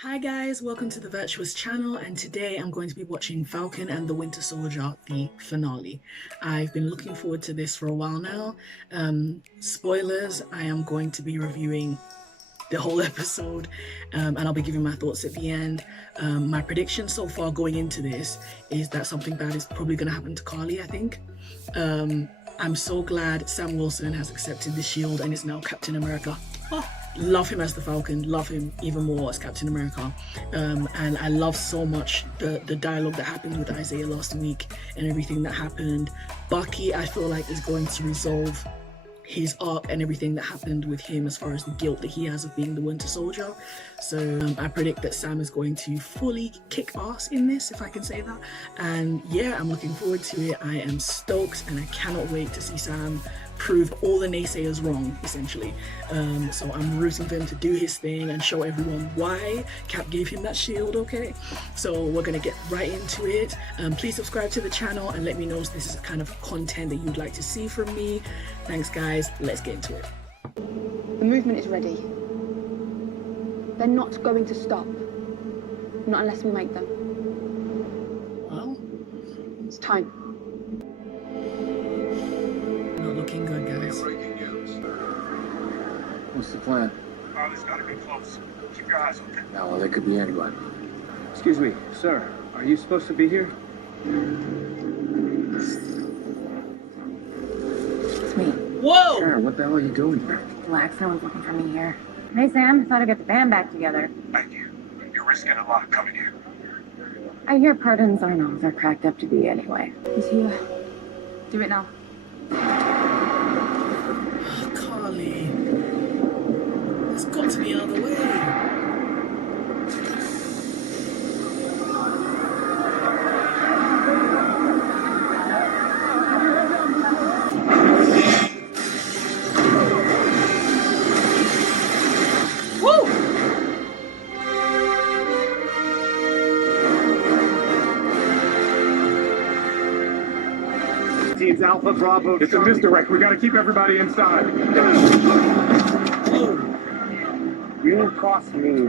Hi guys, welcome to the Virtuous channel, and today I'm going to be watching Falcon and the Winter Soldier, the finale. I've been looking forward to this for a while now. Spoilers, I am going to be reviewing the whole episode and I'll be giving my thoughts at the end. My prediction so far going into this is that something bad is probably going to happen to Carly, I think. I'm so glad Sam Wilson has accepted the shield and is now Captain America. Love him as the Falcon, love him even more as Captain America. And I love so much the dialogue that happened with Isaiah last week and everything that happened. Bucky, I feel like, is going to resolve his arc and everything that happened with him as far as the guilt that he has of being the Winter Soldier. So I predict that Sam is going to fully kick ass in this, if I can say that. And yeah, I'm looking forward to it. I am stoked and I cannot wait to see Sam prove all the naysayers wrong, essentially. So I'm rooting for him to do his thing and show everyone why Cap gave him that shield, okay? So we're gonna get right into it. Please subscribe to the channel and let me know if this is the kind of content that you'd like to see from me. Thanks guys, let's get into it. The movement is ready. They're not going to stop. Not unless we make them. Well, It's time. not looking good, guys. What's the plan? Carly's gotta be close. Keep your eyes open. Now, well, they could be anyone. Excuse me, sir. Are you supposed to be here? It's me. Whoa! Sharon, what the hell are you doing here? Relax, no one's looking for me here. Hey, Sam, thought I'd get the band back together. Thank you. You're risking a lot coming here. I hear pardons aren't all they're cracked up to be anyway. He's here. Do it now. Carly, there's got to be another way. Teams Alpha, Bravo. It's a misdirect. We gotta keep everybody inside. You cost me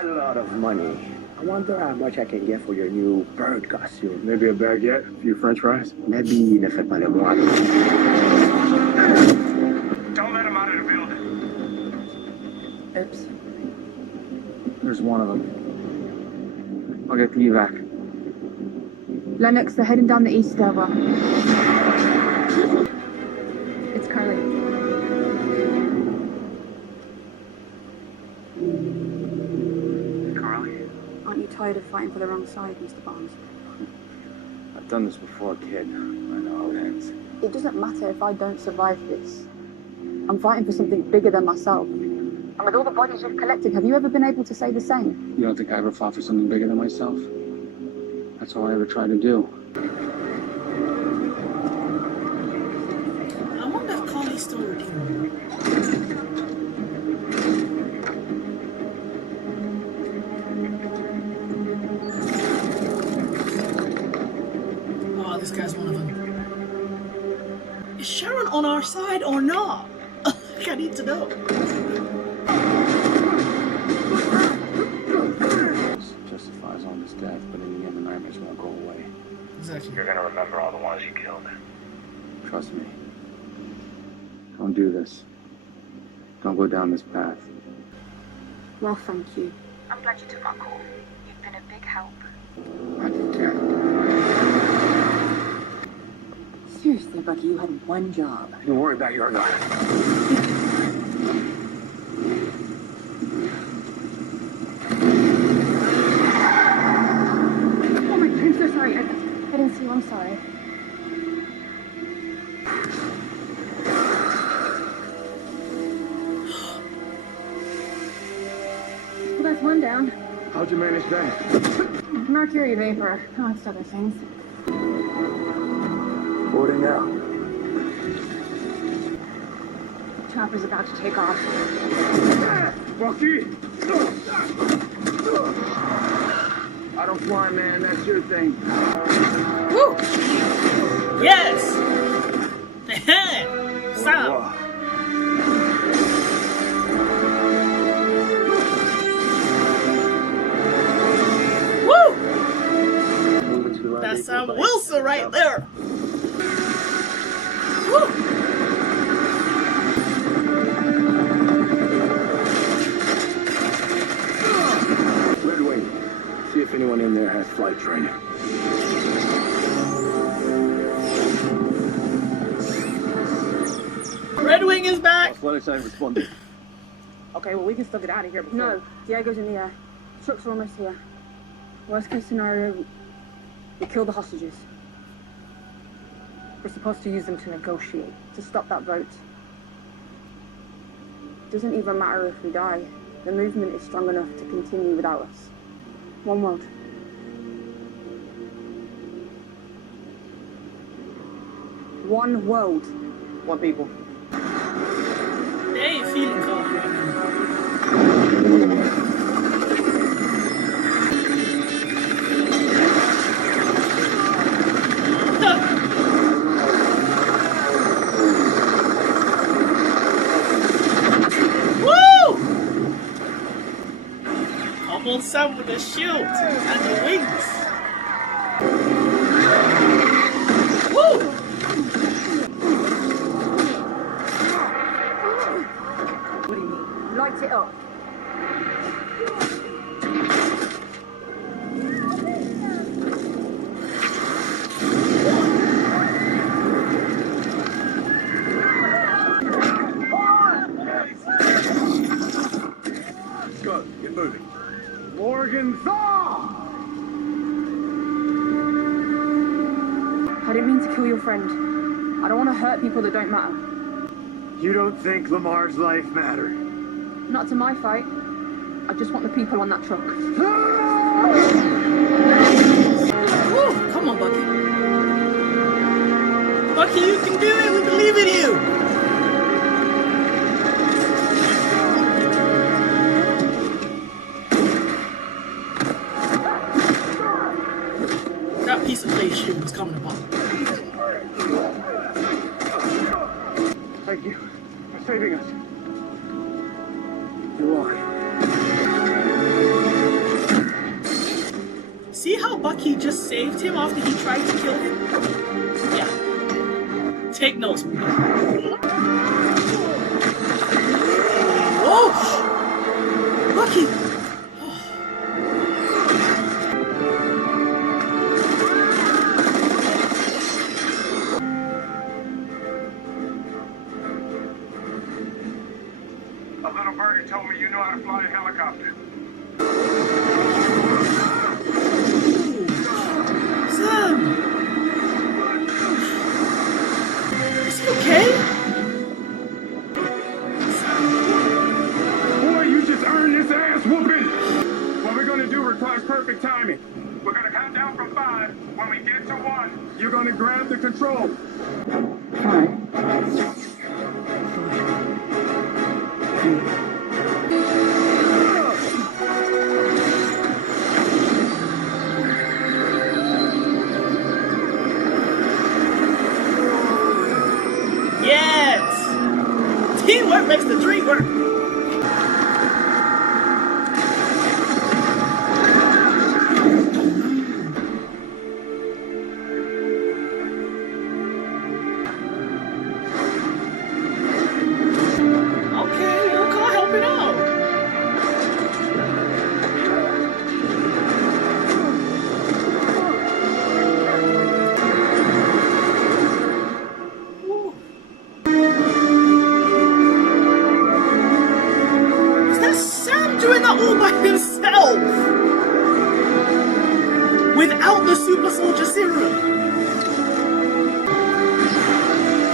a lot of money. I wonder how much I can get for your new bird costume. Maybe a baguette, a few french fries. Maybe ne fais pas le moi. Don't let him out of the building. Oops. There's one of them. I'll get the evac. Lennox, they're heading down the east stairwell. It's Carly. Carly? Aren't you tired of fighting for the wrong side, Mr. Barnes? I've done this before, kid. I know how it ends. It doesn't matter if I don't survive this. I'm fighting for something bigger than myself. And with all the bodies you've collected, have you ever been able to say the same? You don't think I ever fought for something bigger than myself? That's all I ever tried to do. I wonder if Carly's still redeemable. Oh, this guy's one of them. Is Sharon on our side or not? I need to know. Justifies all this death, but in the end, the nightmares won't go away. Exactly. You're gonna remember all the ones you killed. Trust me. Don't do this. Don't go down this path. Well, thank you. I'm glad you took my call. You've been a big help. I didn't care. Seriously, Bucky, you had one job. Don't worry about your guy. Oh my God, I'm so sorry. I didn't see you. I'm sorry. Well, that's one down. How'd you manage that? Mercury vapor, amongst other things. Boarding now. Chopper's about to take off. Bucky! I don't fly, man. That's your thing. Woo! Yes! Sam! Sam Wilson right there. Woo. Red Wing, see if anyone in there has flight training. Red Wing is back. Flight sign responded. Okay, well, we can still get out of here before... No, Diego's in the air. Trucks are almost here. Worst case scenario, we kill the hostages. We're supposed to use them to negotiate, to stop that vote. Doesn't even matter if we die. The movement is strong enough to continue without us. One world. One world. One people. They ain't feeling cold right now. Almost Sam with the shield and the wings. Woo! What do you mean? Light it up. Let's go. Get moving. Morgan Thaw! I didn't mean to kill your friend. I don't want to hurt people that don't matter. You don't think Lamar's life mattered? Not to my fight. I just want the people on that truck. Woo! Come on, Bucky. Bucky, you can do it. We believe in you. That piece of face shield was coming apart. Thank you for saving us. You're welcome. See how Bucky just saved him after he tried to kill him? Yeah. Take notes. Oh! Bucky! A little birdie told me you know how to fly a helicopter. Sam! Is he okay? Boy, you just earned this ass whooping! What we're gonna do requires perfect timing. We're gonna count down from 5. When we get to 1, you're gonna grab the control. Yes! Teamwork makes the dream work! Okay, you'll call helping out. Woo. Is that Sam doing that all by himself? Without the super soldier serum?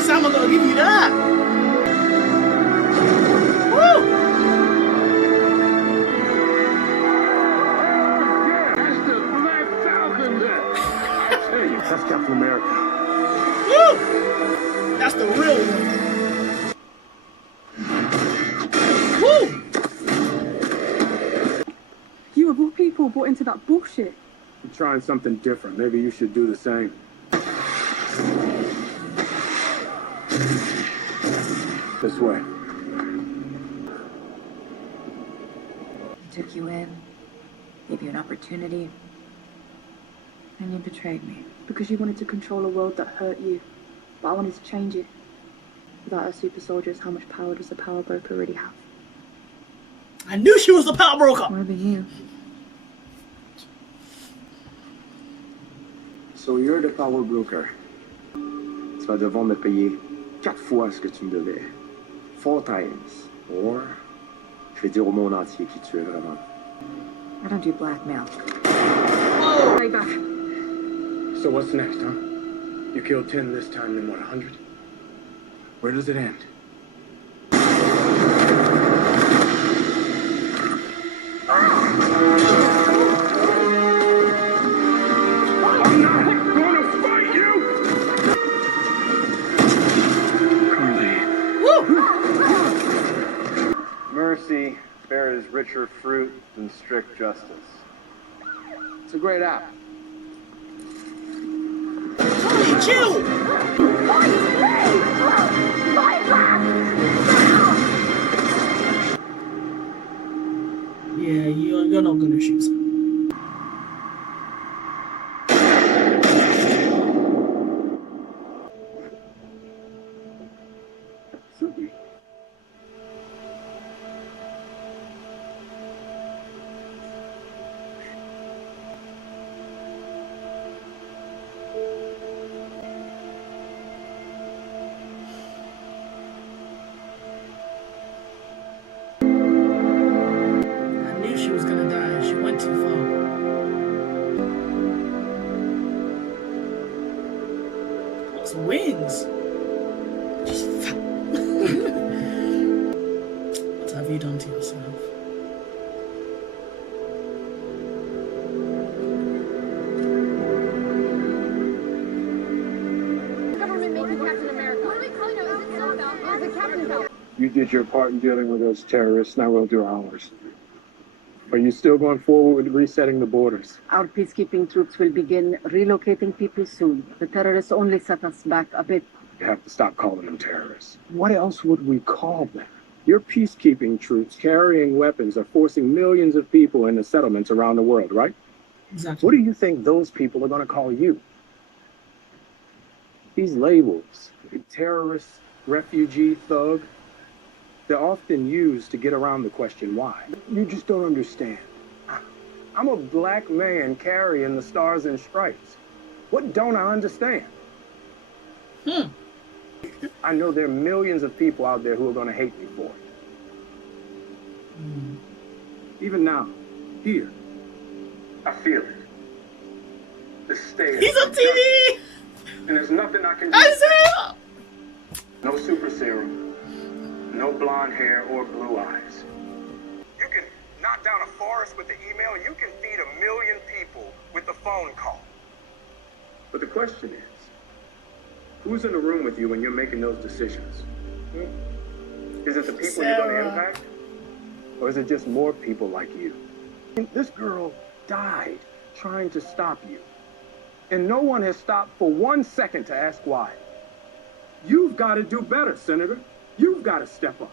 Sam, I'm gonna give you that! Woo! That's the Black Falcon there. Hey, that's Captain America. Woo! That's the real one. Woo! You of all people bought into that bullshit. I'm trying something different. Maybe you should do the same. This way. He took you in, gave you an opportunity. And you betrayed me. Because you wanted to control a world that hurt you. But I wanted to change it. Without our super soldiers, how much power does a power broker really have? I knew she was the power broker. More than you. So you're the power broker. Tu vas devoir me payer 4 fois ce que tu me devais. 4 times. Or, je vais dire au monde entier qui tu es vraiment. I don't do blackmail. Oh. Right back. So what's next, huh? You killed 10 this time, then what, 100? Where does it end? I'm not gonna fight you! Carly. Mercy bears richer fruit than strict justice. It's a great app. Hey, chill. Yeah, you're not gonna shoot someone. She was gonna die. She went too far. Lots of wings. Just fat. What have you done to yourself? Government making Captain America. What are we calling him? Is it so Falcon? Is it Captain Falcon? You did your part in dealing with those terrorists, now we'll do ours. Are you still going forward with resetting the borders? Our peacekeeping troops will begin relocating people soon. The terrorists only set us back a bit. You have to stop calling them terrorists. What else would we call them? Your peacekeeping troops carrying weapons are forcing millions of people into settlements around the world, right? Exactly. What do you think those people are going to call you? These labels, terrorist, refugee, thug, they're often used to get around the question why. You just don't understand. I'm a black man carrying the stars and stripes. What don't I understand? I know there are millions of people out there who are going to hate me for it. Even now, here, I feel it. The stare. He's on TV. And there's nothing I can do. Isaiah. No super serum. No blonde hair or blue eyes. You can knock down a forest with the email, and you can feed 1 million people with the phone call. But the question is, who's in the room with you when you're making those decisions? Is it the people you're going to impact? Or is it just more people like you? This girl died trying to stop you. And no one has stopped for 1 second to ask why. You've got to do better, Senator. You've got to step up.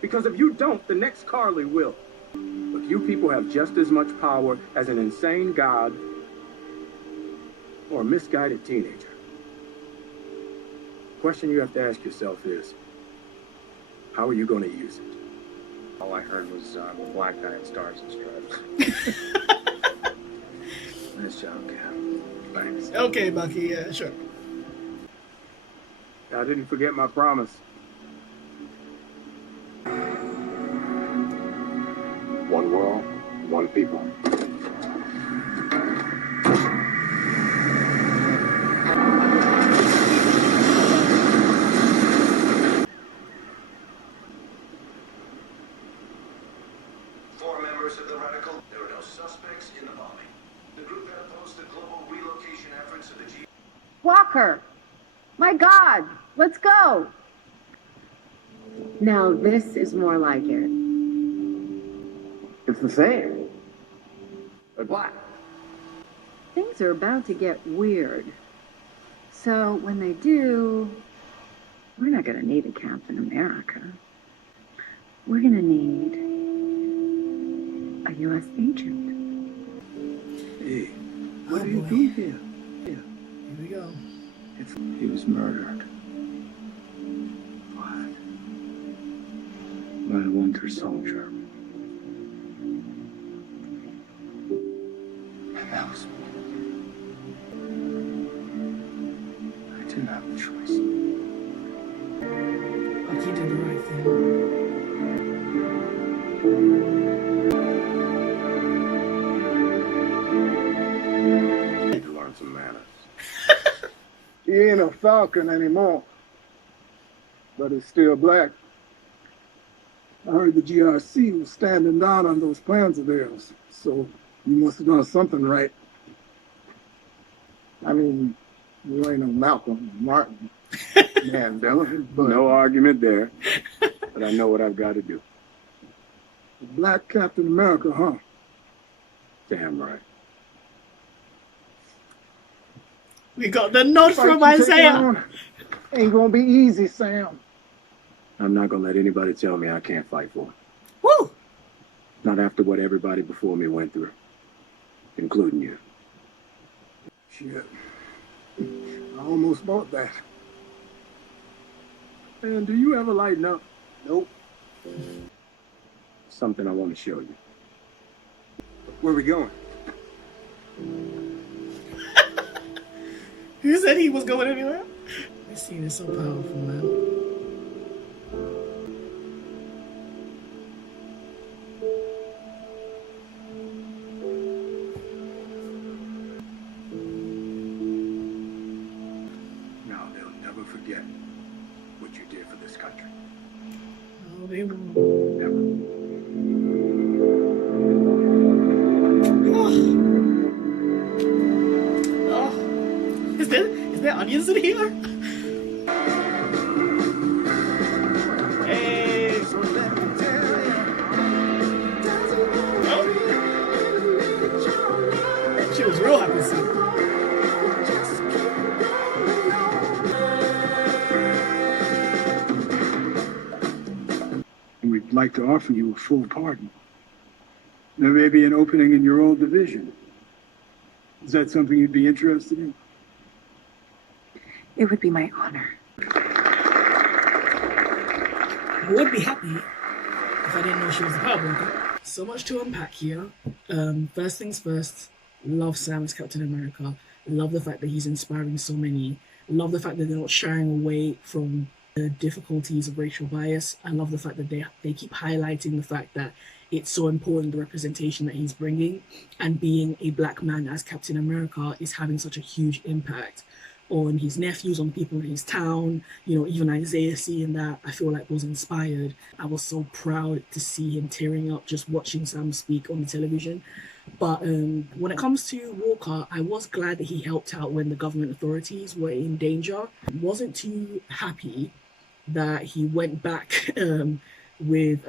Because if you don't, the next Carly will. Look, you people have just as much power as an insane god or a misguided teenager. The question you have to ask yourself is, how are you going to use it? All I heard was black guy in stars and stripes. Nice job, Cap. Thanks. Okay, Bucky. Yeah, sure. I didn't forget my promise. One world, one people. Four members of the radical. There were no suspects in the bombing. The group had opposed the global relocation efforts of the G. Walker! My God! Let's go! Now this is more like it. It's the same. They're black. Things are about to get weird. So when they do, we're not going to need a Captain America. We're going to need a U.S. agent. Hey, What Oh, do you boy. do here? Here we go. He was murdered. What? By a Winter Soldier. And that was me. I didn't have a choice. Like he did the right thing. Need to learn some manners. He ain't a Falcon anymore, but he's still black. I heard the GRC was standing down on those plans of theirs, so you must have done something right. I mean, you ain't no Malcolm, Martin, Mandela, but No argument there, but I know what I've got to do. Black Captain America, huh? Damn right. We got the nod Fight from you taking Isaiah. on ain't gonna be easy, Sam. I'm not gonna let anybody tell me I can't fight for it. Woo! Not after what everybody before me went through, including you. Shit. I almost bought that. And do you ever lighten up? Nope. Something I want to show you. Where we going? Who said he was going anywhere? This scene is so powerful, man. Now they'll never forget what you did for this country. Oh, they won't. Never. Oh. Is there onions in here? Hey. Oh. She was real happy to see it. We'd like to offer you a full pardon. There may be an opening in your old division. Is that something you'd be interested in? It would be my honor. I would be happy if I didn't know she was a power broker. So much to unpack here. First things first, love Sam as Captain America. Love the fact that he's inspiring so many. Love the fact that they're not shying away from the difficulties of racial bias. I love the fact that they keep highlighting the fact that it's so important, the representation that he's bringing, and being a black man as Captain America is having such a huge impact on his nephews, on people in his town. You know, even Isaiah seeing that, I feel like was inspired. I was so proud to see him tearing up just watching Sam speak on the television. But when it comes to Walker, I was glad that he helped out when the government authorities were in danger. Wasn't too happy that he went back with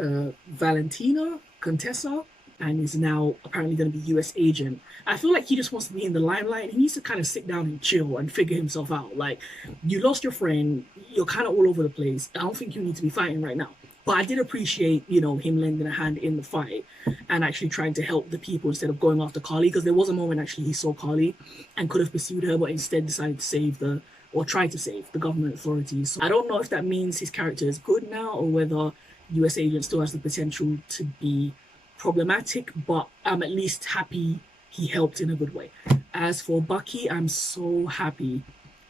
Valentina, Contessa, and is now apparently going to be US agent. I feel like he just wants to be in the limelight. He needs to kind of sit down and chill and figure himself out. Like, you lost your friend, you're kind of all over the place. I don't think you need to be fighting right now. But I did appreciate, you know, him lending a hand in the fight and actually trying to help the people instead of going after Carly, because there was a moment actually he saw Carly and could have pursued her, but instead decided to save or try to save the government authorities. So I don't know if that means his character is good now or whether US agent still has the potential to be problematic, but I'm at least happy he helped in a good way. As for Bucky, I'm so happy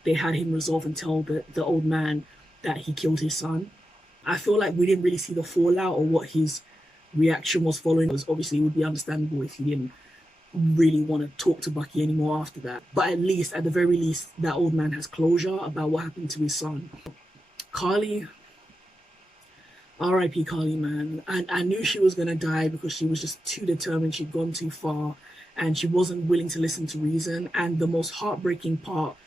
they had him resolve and tell the old man that he killed his son. I feel like we didn't really see the fallout or what his reaction was following. It was obviously, it would be understandable if he didn't really want to talk to Bucky anymore after that. But at least, at the very least, that old man has closure about what happened to his son. Carly, R.I.P. Carly, man. And I knew she was going to die because she was just too determined. She'd gone too far and she wasn't willing to listen to reason. And the most heartbreaking part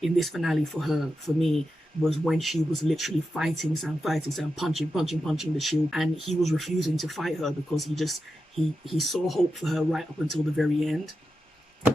in this finale for her, for me, was when she was literally fighting Sam, punching the shield, and he was refusing to fight her because he saw hope for her right up until the very end.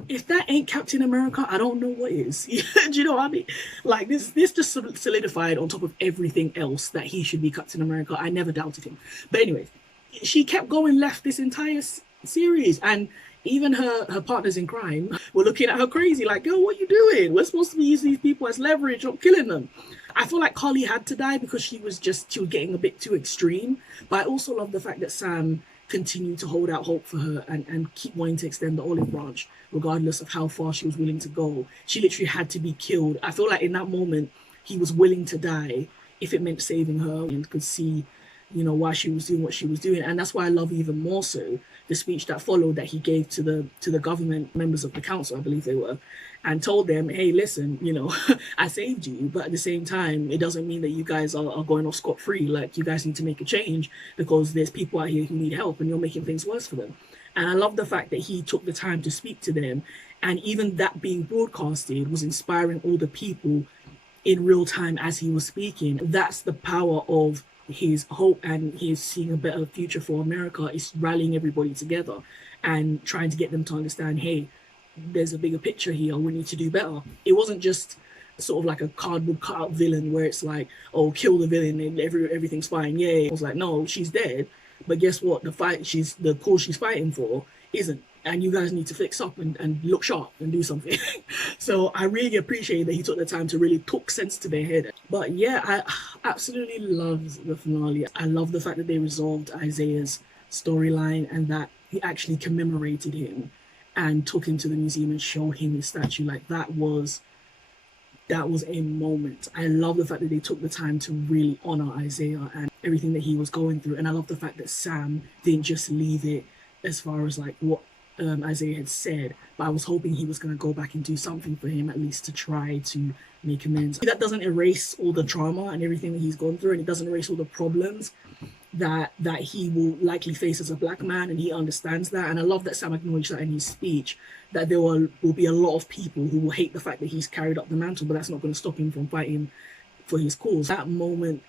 If that ain't Captain America, I don't know what is. Do you know what I mean? Like, this just solidified on top of everything else that he should be Captain America. I never doubted him. But anyway, she kept going left this entire series, and Even her partners in crime were looking at her crazy, like, girl, what are you doing? We're supposed to be using these people as leverage, not killing them. I feel like Carly had to die because she was getting a bit too extreme. But I also love the fact that Sam continued to hold out hope for her and keep wanting to extend the olive branch, regardless of how far she was willing to go. She literally had to be killed. I feel like in that moment, he was willing to die if it meant saving her, and could see, you know, why she was doing what she was doing. And that's why I love even more so the speech that followed, that he gave to the government members of the council, I believe they were, and told them, hey, listen, you know, I saved you, but at the same time, it doesn't mean that you guys are going off scot-free. Like, you guys need to make a change because there's people out here who need help and you're making things worse for them. And I love the fact that he took the time to speak to them, and even that being broadcasted was inspiring all the people in real time as he was speaking. That's the power of his hope, and his seeing a better future for America is rallying everybody together and trying to get them to understand, hey, there's a bigger picture here, we need to do better. It wasn't just sort of like a cardboard cutout villain where it's like, oh, kill the villain and everything's fine. Yeah, I was like, no, she's dead, but guess what, the cause she's fighting for isn't, and you guys need to fix up and look sharp and do something. So I really appreciate that he took the time to really talk sense to their head. But yeah, I absolutely loved the finale. I love the fact that they resolved Isaiah's storyline and that he actually commemorated him and took him to the museum and showed him his statue. Like, that was a moment. I love the fact that they took the time to really honor Isaiah and everything that he was going through. And I love the fact that Sam didn't just leave it as far as like what Isaiah had said, but I was hoping he was going to go back and do something for him, at least to try to make amends. That doesn't erase all the trauma and everything that he's gone through, and it doesn't erase all the problems that he will likely face as a black man, and he understands that. And I love that Sam acknowledged that in his speech, that there will be a lot of people who will hate the fact that he's carried up the mantle, but that's not going to stop him from fighting for his cause. That moment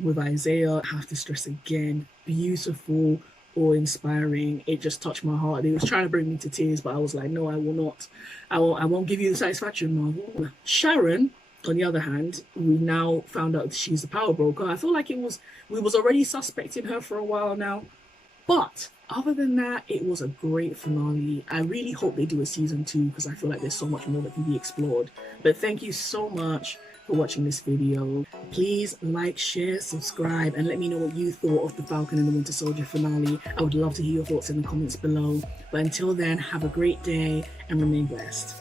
with Isaiah, I have to stress again, beautiful, awe-inspiring. It just touched my heart. It was trying to bring me to tears, but I was like, no, I will not. I won't give you the satisfaction, Marvel. Sharon, on the other hand, we now found out she's the power broker. I feel like we was already suspecting her for a while now, but other than that, it was a great finale. I really hope they do a season 2 because I feel like there's so much more that can be explored. But thank you so much for watching this video. Please like, share, subscribe, and let me know what you thought of the Falcon and the Winter Soldier finale. I would love to hear your thoughts in the comments below. But until then, have a great day and remain blessed.